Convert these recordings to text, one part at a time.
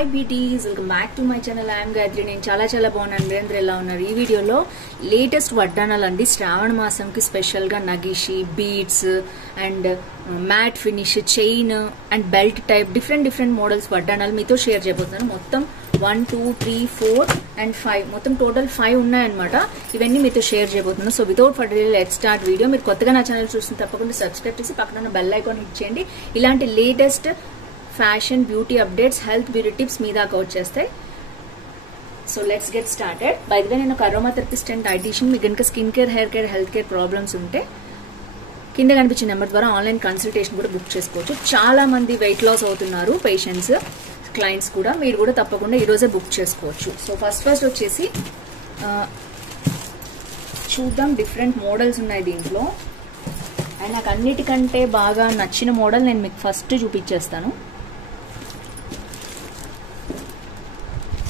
Hi Betis, welcome back to my channel. I'm Gayatri. నేను చాలా బాగున్నాను. మీరందరూ ఎలా ఉన్నారు? ఈ వీడియోలో లేటెస్ట్ వడ్డానాలు అండి. శ్రావణ మాసంకి స్పెషల్గా నగిషి, beads and matte finish, chain and belt type different models వడ్డానాలు మీతో షేర్ చేయబోతున్నాను. మొత్తం 1, 2, 3, 4 and 5 మొత్తం టోటల్ 5 ఉన్నాయన్నమాట. ఇవన్నీ మీతో షేర్ చేయబోతున్నాను. So without further delay let's start video. మీరు కొత్తగా నా ఛానల్ చూస్తే తప్పకుండా సబ్స్క్రైబ్ చేసి పక్కన ఉన్న బెల్ ఐకాన్ హిట్ చేయండి. ఇలాంటి latest fashion, beauty updates, health, beauty tips మీ దాకా వచ్చేస్తాయి. So let's get started. By the way, నేను ఒక అరోమా థెరపిస్ట్ అండ్ డైటీషియన్. మీకు కనుక skin care, hair care, health care problems ఉంటే కింద కనిపించిన నెంబర్ ద్వారా ఆన్లైన్ కన్సల్టేషన్ కూడా బుక్ చేసుకోవచ్చు. చాలా మంది వెయిట్ లాస్ అవుతున్నారు పేషెంట్స్, క్లయింట్స్ కూడా. మీరు కూడా తప్పకుండా ఈరోజే బుక్ చేసుకోవచ్చు. సో ఫస్ట్ వచ్చేసి చూద్దాం. డిఫరెంట్ మోడల్స్ ఉన్నాయి దీంట్లో. అండ్ నాకు అన్నిటికంటే బాగా నచ్చిన మోడల్ నేను మీకు ఫస్ట్ చూపించేస్తాను.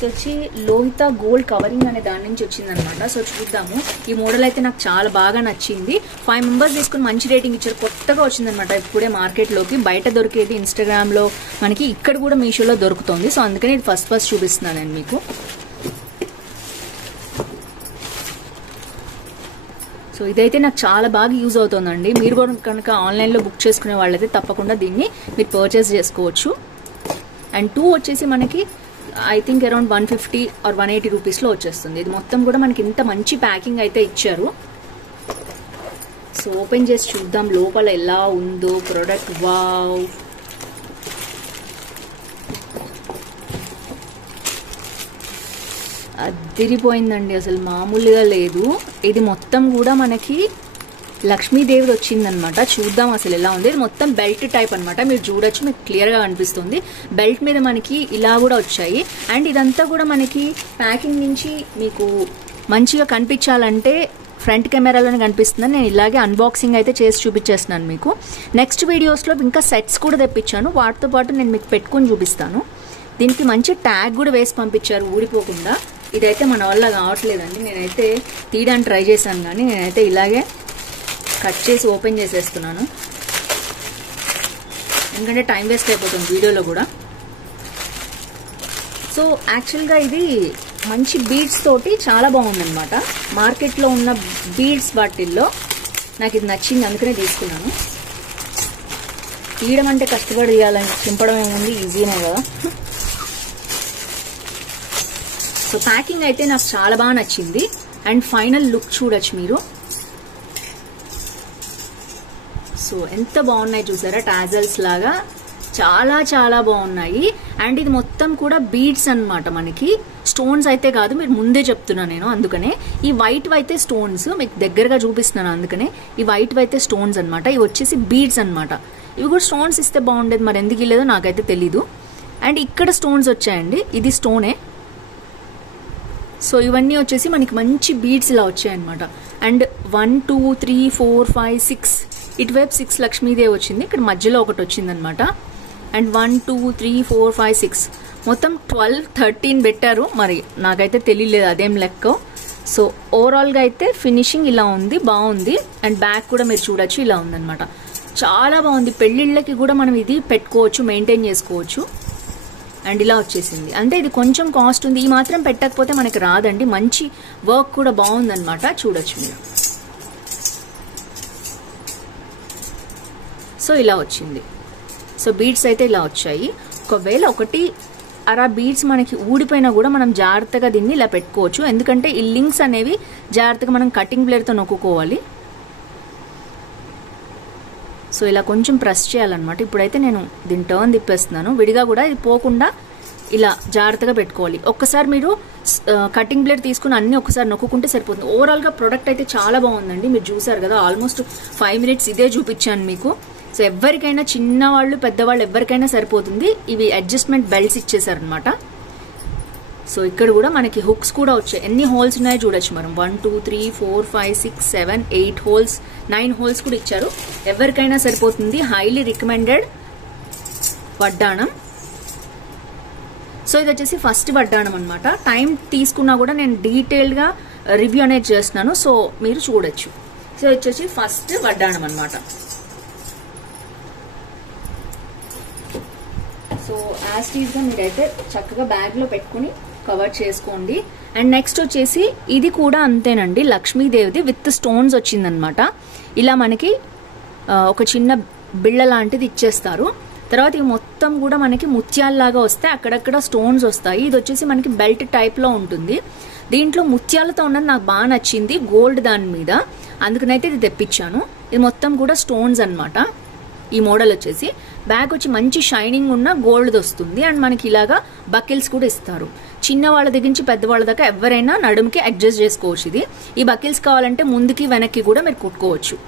వచ్చి లోహిత గోల్డ్ కవరింగ్ అనే దాని నుంచి వచ్చిందనమాట. సో చూద్దాము. ఈ మోడల్ అయితే నాకు చాలా బాగా నచ్చింది. 5 మెంబర్స్ తీసుకుని మంచి రేటింగ్ ఇచ్చారు. కొత్తగా వచ్చిందనమాట ఇప్పుడే మార్కెట్లోకి. బయట దొరికేది ఇన్స్టాగ్రామ్ లో, మనకి ఇక్కడ కూడా మీషోలో దొరుకుతుంది. సో అందుకని ఇది ఫస్ట్ చూపిస్తున్నాను నేను మీకు. సో ఇదైతే నాకు చాలా బాగా యూజ్ అవుతుందండి. మీరు కూడా కనుక ఆన్లైన్లో బుక్ చేసుకునే వాళ్ళైతే తప్పకుండా దీన్ని మీరు పర్చేస్ చేసుకోవచ్చు. అండ్ 2 వచ్చేసి మనకి ఐ థింక్ అరౌండ్ 150 or 180 రూపీస్లో వచ్చేస్తుంది. ఇది మొత్తం కూడా మనకి ఇంత మంచి ప్యాకింగ్ అయితే ఇచ్చారు. సో ఓపెన్ చేసి చూద్దాం లోపల ఎలా ఉందో ప్రోడక్ట్. వావ్, అదిరిపోయిందండి, అసలు మామూలుగా లేదు. ఇది మొత్తం కూడా మనకి లక్ష్మీదేవి వచ్చిందనమాట. చూద్దాం అసలు ఎలా ఉంది. ఇది మొత్తం బెల్ట్ టైప్ అనమాట. మీరు చూడొచ్చు, మీకు క్లియర్గా కనిపిస్తుంది. బెల్ట్ మీద మనకి ఇలా కూడా వచ్చాయి. అండ్ ఇదంతా కూడా మనకి ప్యాకింగ్ నుంచి మీకు మంచిగా కనిపించాలంటే ఫ్రంట్ కెమెరాలోనే కనిపిస్తుందని నేను ఇలాగే అన్బాక్సింగ్ అయితే చేసి చూపించేస్తున్నాను మీకు. నెక్స్ట్ వీడియోస్లో ఇంకా సెట్స్ కూడా తెప్పించాను. వాటితో పాటు నేను మీకు పెట్టుకుని చూపిస్తాను. దీనికి మంచి ట్యాగ్ కూడా వేసి పంపించారు ఊడిపోకుండా. ఇదైతే మన వల్ల కావట్లేదండి. నేనైతే తీయడానికి ట్రై చేశాను, కానీ నేనైతే ఇలాగే కట్ చేసి ఓపెన్ చేసేస్తున్నాను, ఎందుకంటే టైం వేస్ట్ అయిపోతుంది వీడియోలో కూడా. సో యాక్చువల్గా ఇది మంచి బీడ్స్ తోటి చాలా బాగుందన్నమాట. మార్కెట్లో ఉన్న బీడ్స్ వాటిల్లో నాకు ఇది నచ్చింది, అందుకనే తీసుకున్నాను. తీయడం అంటే కష్టపడి తీయాలని, చింపడం ఏముంది, ఈజీనే కదా. సో ప్యాకింగ్ అయితే నాకు చాలా బాగా నచ్చింది. అండ్ ఫైనల్ లుక్ చూడొచ్చు మీరు. సో ఎంత బాగున్నాయి చూసారా, టాజల్స్ లాగా చాలా బాగున్నాయి. అండ్ ఇది మొత్తం కూడా బీడ్స్ అన్నమాట. మనకి స్టోన్స్ అయితే కాదు, మీరు ముందే చెప్తున్నాను నేను. అందుకనే ఈ వైట్ అయితే స్టోన్స్ మీకు దగ్గరగా చూపిస్తున్నాను. అందుకనే ఈ వైట్ అయితే స్టోన్స్ అనమాట. ఇవి వచ్చేసి బీడ్స్ అనమాట. ఇవి కూడా స్టోన్స్ ఇస్తే బాగుండేది, మరి ఎందుకు ఇల్లేదో నాకైతే తెలీదు. అండ్ ఇక్కడ స్టోన్స్ వచ్చాయండి, ఇది స్టోనే. సో ఇవన్నీ వచ్చేసి మనకి మంచి బీడ్స్ ఇలా వచ్చాయన్నమాట. అండ్ 1, 2, 3, 4, 5, 6 ఇటువైపు 6 లక్ష్మీదేవి వచ్చింది. ఇక్కడ మధ్యలో ఒకటి వచ్చిందనమాట. అండ్ 1, 2, 3, 4, 5, 6 మొత్తం 12, 13 పెట్టారు. మరి నాకైతే తెలియలేదు అదేం లెక్క. సో ఓవరాల్గా అయితే ఫినిషింగ్ ఇలా ఉంది, బాగుంది. అండ్ బ్యాక్ కూడా మీరు చూడొచ్చు, ఇలా ఉందన్నమాట. చాలా బాగుంది. పెళ్ళిళ్ళకి కూడా మనం ఇది పెట్టుకోవచ్చు, మెయింటైన్ చేసుకోవచ్చు. అండ్ ఇలా వచ్చేసింది. అంటే ఇది కొంచెం కాస్ట్ ఉంది. ఈ మాత్రం పెట్టకపోతే మనకి రాదండి. మంచి వర్క్ కూడా బాగుందన్నమాట. చూడొచ్చు మీరు. సో ఇలా వచ్చింది. సో బీడ్స్ అయితే ఇలా వచ్చాయి. ఒకవేళ 1 అర బీడ్స్ మనకి ఊడిపోయినా కూడా మనం జాగ్రత్తగా దీన్ని ఇలా పెట్టుకోవచ్చు. ఎందుకంటే ఈ లింక్స్ అనేవి జాగ్రత్తగా మనం కటింగ్ బ్లేడ్తో నొక్కుకోవాలి. సో ఇలా కొంచెం ప్రెస్ చేయాలన్నమాట. ఇప్పుడైతే నేను దీన్ని టర్న్ తిప్పేస్తున్నాను. విడిగా కూడా ఇది పోకుండా ఇలా జాగ్రత్తగా పెట్టుకోవాలి. ఒక్కసారి మీరు కటింగ్ బ్లేడ్ తీసుకుని అన్ని ఒకసారి నొక్కుంటే సరిపోతుంది. ఓవరాల్గా ప్రోడక్ట్ అయితే చాలా బాగుందండి. మీరు చూసారు కదా, ఆల్మోస్ట్ 5 minutes ఇదే చూపించాను మీకు. సో ఎవరికైనా, చిన్నవాళ్ళు పెద్దవాళ్ళు ఎవరికైనా సరిపోతుంది. ఇవి అడ్జస్ట్మెంట్ బెల్ట్స్ ఇచ్చేసారనమాట. సో ఇక్కడ కూడా మనకి హుక్స్ కూడా వచ్చాయి. ఎన్ని హోల్స్ ఉన్నాయో చూడొచ్చు మనం. 1, 2, 3, 4, 5, 6, 7, 8 హోల్స్, 9 హోల్స్ కూడా ఇచ్చారు. ఎవరికైనా సరిపోతుంది. హైలీ రికమెండెడ్ వడ్డాణం. సో ఇది వచ్చేసి ఫస్ట్ వడ్డాణం అనమాట. టైం తీసుకున్నా కూడా నేను డీటెయిల్డ్గా రివ్యూ అనేది చేస్తున్నాను. సో మీరు చూడొచ్చు. సో వచ్చేసి ఫస్ట్ వడ్డాణం అనమాట. సో యాస్టీస్ గా మీరైతే చక్కగా బ్యాగ్ లో పెట్టుకుని కవర్ చేసుకోండి. అండ్ నెక్స్ట్ వచ్చేసి ఇది కూడా అంతేనండి, లక్ష్మీదేవిది విత్ స్టోన్స్ వచ్చిందనమాట. ఇలా మనకి ఒక చిన్న బిళ్ళ లాంటిది ఇచ్చేస్తారు. తర్వాత ఇవి మొత్తం కూడా మనకి ముత్యాల్లాగా వస్తాయి, అక్కడక్కడ స్టోన్స్ వస్తాయి. ఇది వచ్చేసి మనకి బెల్ట్ టైప్ లో ఉంటుంది. దీంట్లో ముత్యాలతో ఉన్నది నాకు బాగా నచ్చింది, గోల్డ్ దాని మీద, అందుకనైతే ఇది తెప్పించాను. ఇది మొత్తం కూడా స్టోన్స్ అన్నమాట. ఈ మోడల్ వచ్చేసి బ్యాగ్ వచ్చి మంచి షైనింగ్ ఉన్న గోల్డ్ వస్తుంది. అండ్ మనకి ఇలాగా బకిల్స్ కూడా ఇస్తారు. చిన్న వాళ్ళ దగ్గర నుంచి పెద్దవాళ్ళ దాకా ఎవరైనా నడుముకి అడ్జస్ట్ చేసుకోవచ్చు. ఇది ఈ బకిల్స్ కావాలంటే ముందుకి వెనక్కి కూడా మీరు కుట్టుకోవచ్చు.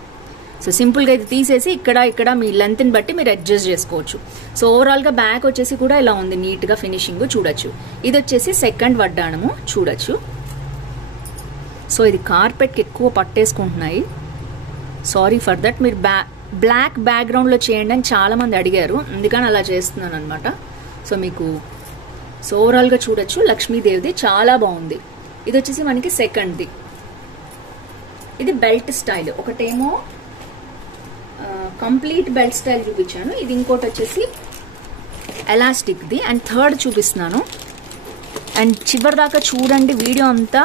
సో సింపుల్ గా ఇది తీసేసి ఇక్కడ మీ లెంత్ ని బట్టి మీరు అడ్జస్ట్ చేసుకోవచ్చు. సో ఓవరాల్ గా బ్యాగ్ వచ్చేసి కూడా ఇలా ఉంది, నీట్ గా ఫినిషింగ్ చూడొచ్చు. ఇది వచ్చేసి సెకండ్ వడ్డాణము చూడొచ్చు. సో ఇది కార్పెట్ కి ఎక్కువ పట్టేసుకుంటున్నాయి, సారీ ఫర్ దట్. మీరు బ్లాక్ బ్యాక్గ్రౌండ్ లో చేయండి అని చాలా మంది అడిగారు, అందుకని అలా చేస్తున్నాను అనమాట. సో మీకు ఓవరాల్ గా చూడొచ్చు, లక్ష్మీదేవిది చాలా బాగుంది. ఇది వచ్చేసి మనకి సెకండ్ది, ఇది బెల్ట్ స్టైల్. ఒకటేమో కంప్లీట్ బెల్ట్ స్టైల్ చూపించాను, ఇది ఇంకోటి వచ్చేసి ఎలాస్టిక్ ది. అండ్ థర్డ్ చూపిస్తున్నాను. అండ్ చివరి దాకా చూడండి వీడియో అంతా.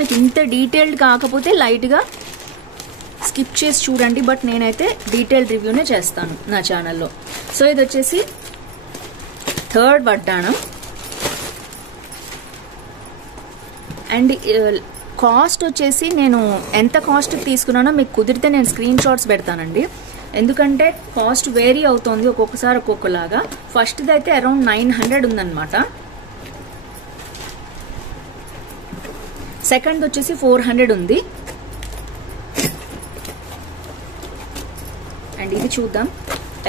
మీకు ఇంత డీటెయిల్డ్ కాకపోతే లైట్ గా స్కిప్ చేసి చూడండి, బట్ నేనైతే డీటెయిల్డ్ రివ్యూనే చేస్తాను నా ఛానల్లో. సో ఇది వచ్చేసి థర్డ్ వడ్డాణం. అండ్ కాస్ట్ వచ్చేసి నేను ఎంత కాస్ట్ తీసుకున్నానో మీకు కుదిరితే నేను స్క్రీన్ షాట్స్ పెడతానండి, ఎందుకంటే కాస్ట్ వేరీ అవుతుంది ఒక్కొక్కసారి ఒక్కొక్కలాగా. ఫస్ట్ది అయితే అరౌండ్ 900 ఉందన్నమాట. సెకండ్ వచ్చేసి 400 ఉంది. అండ్ ఇది చూద్దాం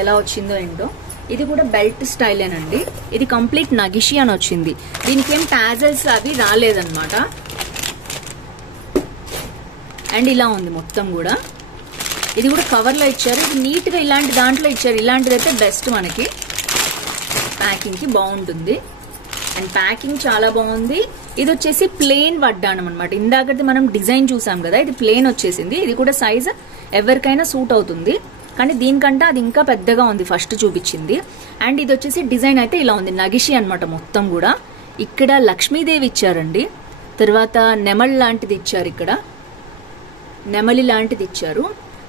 ఎలా వచ్చిందో ఏంటో. ఇది కూడా బెల్ట్ స్టైలేనండి. ఇది కంప్లీట్ నగిషి అని వచ్చింది, దీనికి ఏం టాజల్స్ అవి రాలేదన్నమాట. అండ్ ఇలా ఉంది మొత్తం కూడా. ఇది కూడా కవర్ లో ఇచ్చారు, ఇది నీట్ గా ఇలాంటి దాంట్లో ఇచ్చారు. ఇలాంటిది అయితే బెస్ట్, మనకి ప్యాకింగ్ కి బాగుంటుంది. అండ్ ప్యాకింగ్ చాలా బాగుంది. ఇది వచ్చేసి ప్లేన్ వడ్డాణం అనమాట. ఇందాకది మనం డిజైన్ చూసాం కదా, ఇది ప్లేన్ వచ్చేసింది. ఇది కూడా సైజ్ ఎవరికైనా సూట్ అవుతుంది, కానీ దీనికంటే అది ఇంకా పెద్దగా ఉంది ఫస్ట్ చూపించింది. అండ్ ఇది వచ్చేసి డిజైన్ అయితే ఇలా ఉంది, నగిషి అనమాట మొత్తం కూడా. ఇక్కడ లక్ష్మీదేవి ఇచ్చారండి, తర్వాత నెమలి లాంటిది ఇచ్చారు, ఇక్కడ నెమలి లాంటిది ఇచ్చారు.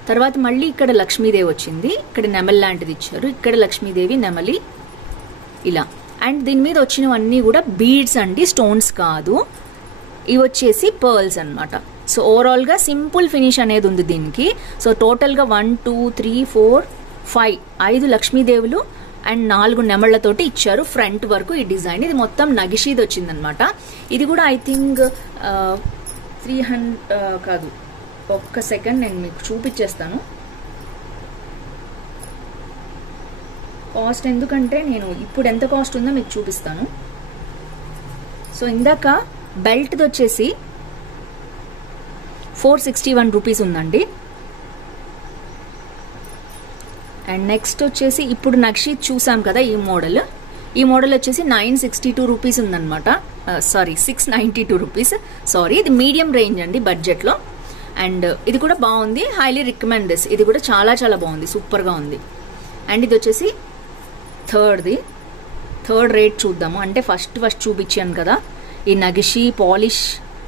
తర్వాత మళ్ళీ ఇక్కడ లక్ష్మీదేవి వచ్చింది, ఇక్కడ నెమలి లాంటిది ఇచ్చారు, ఇక్కడ లక్ష్మీదేవి నెమలి ఇలా. అండ్ దీని మీద వచ్చినవన్నీ కూడా బీడ్స్ అండి, స్టోన్స్ కాదు. ఇవి వచ్చేసి పర్ల్స్ అనమాట. సో ఓవరాల్ గా సింపుల్ ఫినిష్ అనేది ఉంది దీనికి. సో టోటల్ గా 1 2 3 4 5 5 లక్ష్మీదేవులు అండ్ 4 నెమళ్లతోటి ఇచ్చారు ఫ్రంట్ వరకు ఈ డిజైన్. ఇది మొత్తం నగిషీది వచ్చిందనమాట. ఇది కూడా ఐ థింక్ 300 కాదు, ఒక్క సెకండ్ నేను మీకు చూపించేస్తాను కాస్ట్, ఎందుకంటే నేను ఇప్పుడు ఎంత కాస్ట్ ఉందో మీకు చూపిస్తాను. సో ఇందాక బెల్ట్ది వచ్చేసి 461 రూపీస్ ఉందండి. అండ్ నెక్స్ట్ వచ్చేసి ఇప్పుడు నక్షి చూసాం కదా, ఈ మోడల్ వచ్చేసి 962 రూపీస్ ఉందన్నమాట. Sorry 692 rupees, sorry. ఇది మీడియం రేంజ్ అండి బడ్జెట్ లో. అండ్ ఇది కూడా బాగుంది, హైలీ రికమెండ్ దిస్. ఇది కూడా చాలా చాలా బాగుంది, సూపర్ గా ఉంది. అండ్ ఇది వచ్చేసి థర్డ్ రేట్ చూద్దాము. అంటే ఫస్ట్ చూపించాను కదా, ఈ నగిషి పాలిష్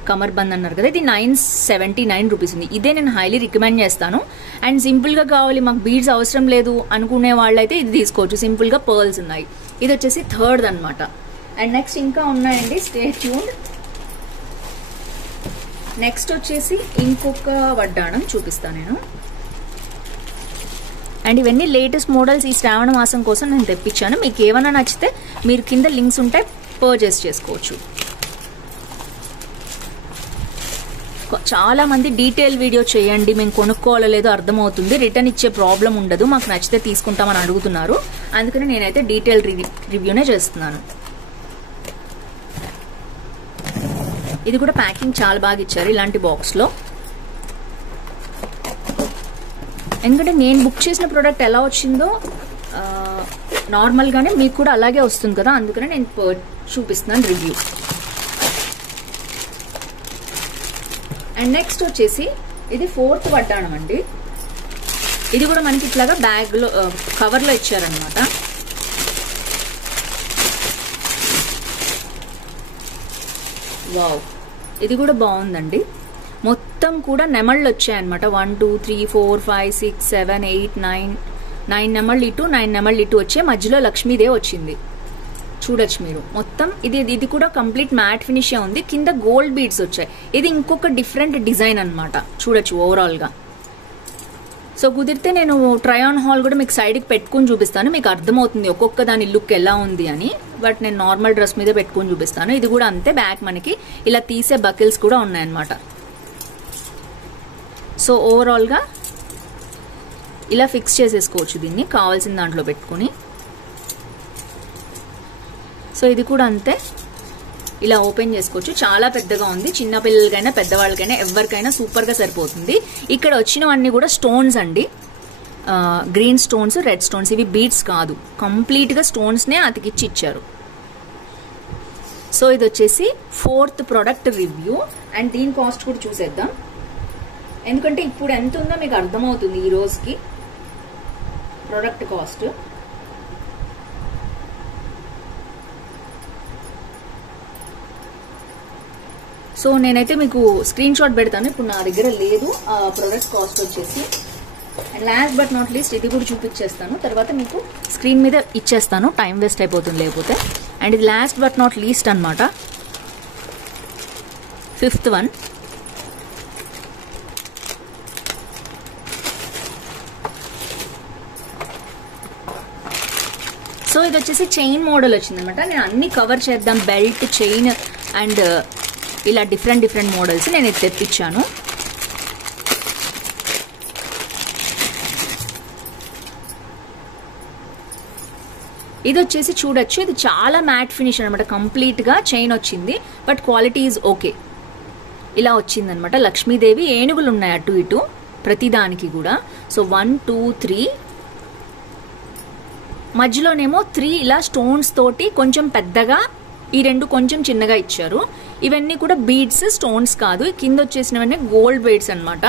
కమర్ బంద్ అన్నారు కదా, ఇది 979 రూపీస్ ఉంది. ఇదే నేను హైలీ రికమెండ్ చేస్తాను. అండ్ సింపుల్ గా కావాలి, మాకు బీడ్స్ అవసరం లేదు అనుకునే వాళ్ళైతే ఇది తీసుకోవచ్చు, సింపుల్ గా పర్ల్స్ ఉన్నాయి. ఇది వచ్చేసి థర్డ్ అనమాట. అండ్ నెక్స్ట్ ఇంకా ఉన్నాయండి, స్టే ట్యూన్డ్. నెక్స్ట్ వచ్చేసి ఇంకొక వడ్డాణం చూపిస్తాను నేను. అండ్ ఇవన్నీ లేటెస్ట్ మోడల్స్ ఈ శ్రావణ మాసం కోసం నేను తెప్పించాను. మీకు ఏమైనా నచ్చితే మీరు కింద లింక్స్ ఉంటే పర్చేస్ చేసుకోవచ్చు. చాలా మంది డీటెయిల్ వీడియో చేయండి, మేము కొనుక్కోవాలో లేదో అర్థమవుతుంది, రిటర్న్ ఇచ్చే ప్రాబ్లం ఉండదు, మాకు నచ్చితే తీసుకుంటామని అడుగుతున్నారు, అందుకని నేనైతే డీటెయిల్ రివ్యూనే చేస్తున్నాను. ఇది కూడా ప్యాకింగ్ చాలా బాగా ఇచ్చారు ఇలాంటి బాక్స్ లో. ఎందుకంటే నేను బుక్ చేసిన ప్రోడక్ట్ ఎలా వచ్చిందో నార్మల్ గానే మీకు కూడా అలాగే వస్తుంది కదా, అందుకనే నేను చూపిస్తున్నాను రివ్యూ. అండ్ నెక్స్ట్ వచ్చేసి ఇది ఫోర్త్ వడ్డాణం అండి. ఇది కూడా మనకి ఇట్లాగా బ్యాగ్ లో కవర్ లో ఇచ్చారనమాట. వావ్, ఇది కూడా బాగుందండి. మొత్తం కూడా నెమళ్ళు వచ్చాయన్నమాట. 1 2 3 4 5 6 7 8 9 నెమళ్ళు ఇటు 9 నెమళ్ళు ఇటు వచ్చే మధ్యలో లక్ష్మీదేవి వచ్చింది. చూడొచ్చు మీరు. మొత్తం ఇది కూడా కంప్లీట్ మ్యాట్ ఫినిష్ ఉంది. కింద గోల్డ్ బీడ్స్ వచ్చాయి. ఇది ఇంకొక డిఫరెంట్ డిజైన్ అన్నమాట. చూడొచ్చు ఓవరాల్ గా. సో కుదిరితే నేను ట్రై ఆన్ హాల్ కూడా మీకు సైడ్కి పెట్టుకుని చూపిస్తాను, మీకు అర్థమవుతుంది ఒక్కొక్క దాని లుక్ ఎలా ఉంది అని. బట్ నేను నార్మల్ డ్రెస్ మీద పెట్టుకుని చూపిస్తాను. ఇది కూడా అంతే. బ్యాక్ మనకి ఇలా తీసే బకిల్స్ కూడా ఉన్నాయన్నమాట. సో ఓవరాల్ గా ఇలా ఫిక్స్ చేసేసుకోవచ్చు దీన్ని కావాల్సిన దాంట్లో పెట్టుకుని. సో ఇది కూడా అంతే, ఇలా ఓపెన్ చేసుకోవచ్చు. చాలా పెద్దగా ఉంది. చిన్న పిల్లలకైనా పెద్దవాళ్ళకైనా ఎవరికైనా సూపర్ గా సరిపోతుంది. ఇక్కడ వచ్చినవన్నీ కూడా స్టోన్స్ అండి. Green stones, red stones. ఇవి బీడ్స్ కాదు, కంప్లీట్ గా స్టోన్స్ నే అతికిచ్చి ఇచ్చారు. సో ఇది వచ్చేసి 4th ప్రోడక్ట్ రివ్యూ. అండ్ దీని కాస్ట్ కూడా చూసేద్దాం, ఎందుకంటే ఇప్పుడు ఎంత ఉందో మీకు అర్థమవుతుంది ఈ రోజుకి ప్రోడక్ట్ కాస్ట్. సో నేనైతే మీకు స్క్రీన్ షాట్ పెడతాను, ఇప్పుడు నా దగ్గర లేదు ఆ ప్రోడక్ట్ కాస్ట్ వచ్చేసి. And last but not least ఇది కూడా చూపించేస్తాను, తర్వాత మీకు స్క్రీన్ మీద ఇచ్చేస్తాను, టైం వేస్ట్ అయిపోతుంది లేకపోతే. అండ్ ఇది లాస్ట్ బట్ నాట్ లీస్ట్ అనమాట, 5th వన్. సో ఇది వచ్చేసి చైన్ మోడల్ వచ్చింది అనమాట. నేను అన్ని కవర్ చేద్దాం, బెల్ట్, చైన్ అండ్ ఇలా డిఫరెంట్ మోడల్స్ నేను ఇది తెప్పించాను. ఇది వచ్చేసి చూడొచ్చు, ఇది చాలా మ్యాట్ ఫినిష్ అనమాట. కంప్లీట్ గా చైన్ వచ్చింది, బట్ క్వాలిటీ ఈజ్ ఓకే. ఇలా వచ్చింది అనమాట. లక్ష్మీదేవి ఏనుగులు ఉన్నాయి అటు ఇటు ప్రతి దానికి కూడా. సో 1 2 3 మధ్యలోనేమో 3 ఇలా స్టోన్స్ తోటి కొంచెం పెద్దగా, ఈ 2 కొంచెం చిన్నగా ఇచ్చారు. ఇవన్నీ కూడా బీడ్స్, స్టోన్స్ కాదు. కింద వచ్చేసినవన్నీ గోల్డ్ బీడ్స్ అనమాట.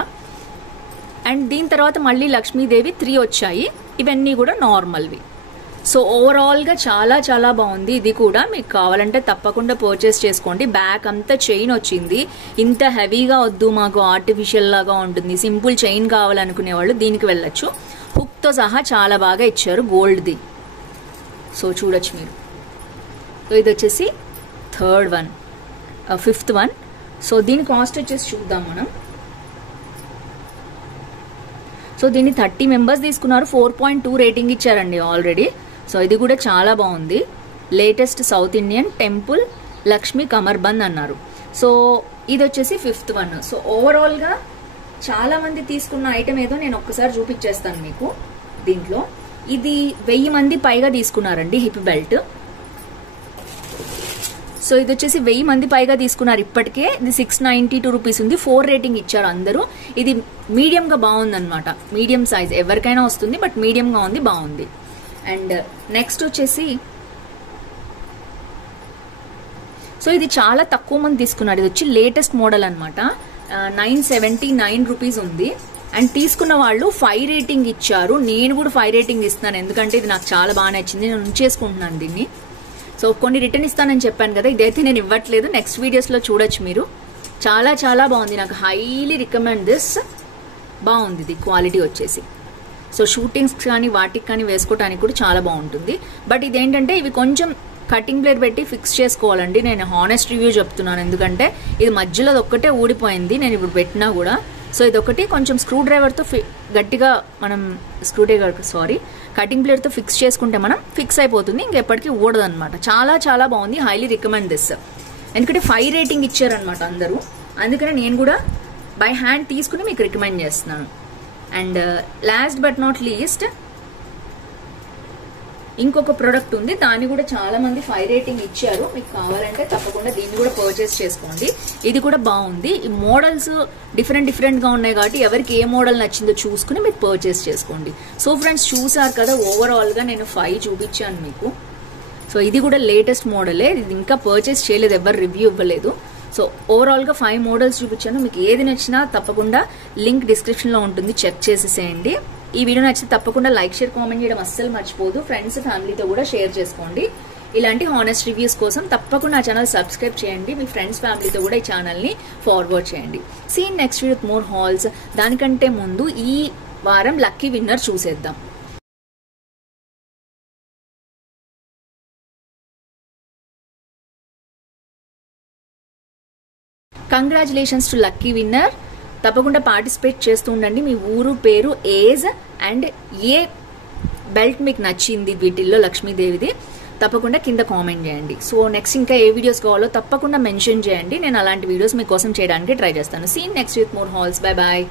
అండ్ దీని తర్వాత మళ్ళీ లక్ష్మీదేవి 3 వచ్చాయి. ఇవన్నీ కూడా నార్మల్వి. సో ఓవరాల్ గా చాలా బాగుంది. ఇది కూడా మీకు కావాలంటే తప్పకుండా పర్చేస్ చేసుకోండి. బ్యాక్ అంతా చైన్ వచ్చింది. ఇంత హెవీగా వద్దు మాకు, ఆర్టిఫిషియల్ లాగా ఉంటుంది, సింపుల్ చైన్ కావాలనుకునే వాళ్ళు దీనికి వెళ్ళొచ్చు. హుక్ తో సహా చాలా బాగా ఇచ్చారు గోల్డ్ది. సో చూడొచ్చు మీరు. సో ఇది వచ్చేసి 3rd one, 5th one. So దీని కాస్ట్ వచ్చేసి చూద్దాం మనం. సో దీన్ని 30 మెంబర్స్ తీసుకున్నారు, 4.2 రేటింగ్ ఇచ్చారండి ఆల్రెడీ. సో ఇది కూడా చాలా బాగుంది. Latest south Indian temple Lakshmi కమర్బంద్ అన్నారు. సో ఇది వచ్చేసి 5th వన్. సో ఓవరాల్ గా చాలా మంది తీసుకున్న ఐటమ్ ఏదో నేను ఒక్కసారి చూపించేస్తాను మీకు. దీంట్లో ఇది 1000 మంది పైగా తీసుకున్నారండి హిప్ బెల్ట్. సో ఇది వచ్చేసి 1000 మంది పైగా తీసుకున్నారు ఇప్పటికే. ఇది 692 రూపీస్ ఉంది. 4 రేటింగ్ ఇచ్చారు అందరూ. ఇది మీడియం గా బాగుంది అనమాట, మీడియం సైజ్ ఎవరికైనా వస్తుంది, బట్ మీడియం గా ఉంది, బాగుంది. అండ్ నెక్స్ట్ వచ్చేసి, సో ఇది చాలా తక్కువ మంది తీసుకున్నారు. ఇది వచ్చి లేటెస్ట్ మోడల్ అనమాట. 979 రూపీస్ ఉంది. అండ్ తీసుకున్న వాళ్ళు 5 రేటింగ్ ఇచ్చారు. నేను కూడా 5 రేటింగ్ ఇస్తున్నాను, ఎందుకంటే ఇది నాకు చాలా బాగా నచ్చింది. నేను ఉంచేసుకుంటున్నాను దీన్ని. సో కొన్ని రిటర్న్ ఇస్తానని చెప్పాను కదా, ఇదైతే నేను ఇవ్వట్లేదు. నెక్స్ట్ వీడియోస్ లో చూడొచ్చు మీరు. చాలా బాగుంది. నాకు హైలీ రికమెండ్ దిస్. బాగుంది ఇది క్వాలిటీ వచ్చేసి. సో షూటింగ్స్ కానీ వాటికి కానీ వేసుకోవడానికి కూడా చాలా బాగుంటుంది. బట్ ఇదేంటంటే ఇవి కొంచెం కటింగ్ ప్లేట్ పెట్టి ఫిక్స్ చేసుకోవాలండి. నేను హానెస్ట్ రివ్యూ చెప్తున్నాను, ఎందుకంటే ఇది మధ్యలో ఒక్కటే ఊడిపోయింది నేను ఇప్పుడు పెట్టినా కూడా. సో ఇదొకటి కొంచెం స్క్రూ డ్రైవర్తో గట్టిగా మనం కటింగ్ ప్లేట్తో ఫిక్స్ చేసుకుంటే మనం ఫిక్స్ అయిపోతుంది, ఇంకెప్పటికీ ఊడదు అనమాట. చాలా బాగుంది. Highly recommend this. ఎందుకంటే 5 రేటింగ్ ఇచ్చారనమాట అందరూ, అందుకనే నేను కూడా బై హ్యాండ్ తీసుకుని మీకు రికమెండ్ చేస్తున్నాను. And last but not least ఇంకొక ప్రొడక్ట్ ఉంది, దాన్ని కూడా చాలా మంది 5 రేటింగ్ ఇచ్చారు. మీకు కావాలంటే తప్పకుండా దీన్ని కూడా పర్చేస్ చేసుకోండి. ఇది కూడా బాగుంది. ఈ మోడల్స్ డిఫరెంట్ గా ఉన్నాయి కాబట్టి ఎవరికి ఏ మోడల్ నచ్చిందో చూసుకుని మీరు పర్చేస్ చేసుకోండి. సో ఫ్రెండ్స్ చూసారు కదా, ఓవరాల్ గా నేను 5 చూపించాను మీకు. సో ఇది కూడా లేటెస్ట్ మోడలే, ఇది ఇంకా పర్చేస్ చేయలేదు, ఎవరు రివ్యూ ఇవ్వలేదు. సో ఓవరాల్ గా 5 మోడల్స్ చూపించాను. మీకు ఏది నచ్చినా తప్పకుండా లింక్ డిస్క్రిప్షన్ లో ఉంటుంది, చెక్ చేసేసేయండి. ఈ వీడియో నచ్చితే తప్పకుండా లైక్, షేర్, కామెంట్ చేయడం అస్సలు మర్చిపోదు. ఫ్రెండ్స్, ఫ్యామిలీతో కూడా షేర్ చేసుకోండి. ఇలాంటి హానెస్ట్ రివ్యూస్ కోసం తప్పకుండా నా ఛానల్ సబ్స్క్రైబ్ చేయండి. మీ ఫ్రెండ్స్ ఫ్యామిలీతో కూడా ఈ ఛానల్ని ఫార్వర్డ్ చేయండి. Scene next with more halls. దానికంటే ముందు ఈ వారం లక్కీ విన్నర్ చూసేద్దాం. Congratulations to lucky winner. తప్పకుండా పార్టిసిపేట్ చేస్తూ ఉండండి. మీ ఊరు పేరు, ఏజ్ అండ్ ఏ బెల్ట్ మీకు నచ్చింది వీటిల్లో లక్ష్మీదేవిది తప్పకుండా కింద కామెంట్ చేయండి. సో నెక్స్ట్ ఇంకా ఏ వీడియోస్ కావాలో తప్పకుండా మెన్షన్ చేయండి. నేను అలాంటి వీడియోస్ మీకోసం చేయడానికి ట్రై చేస్తాను. Scene next with more halls. Bye bye.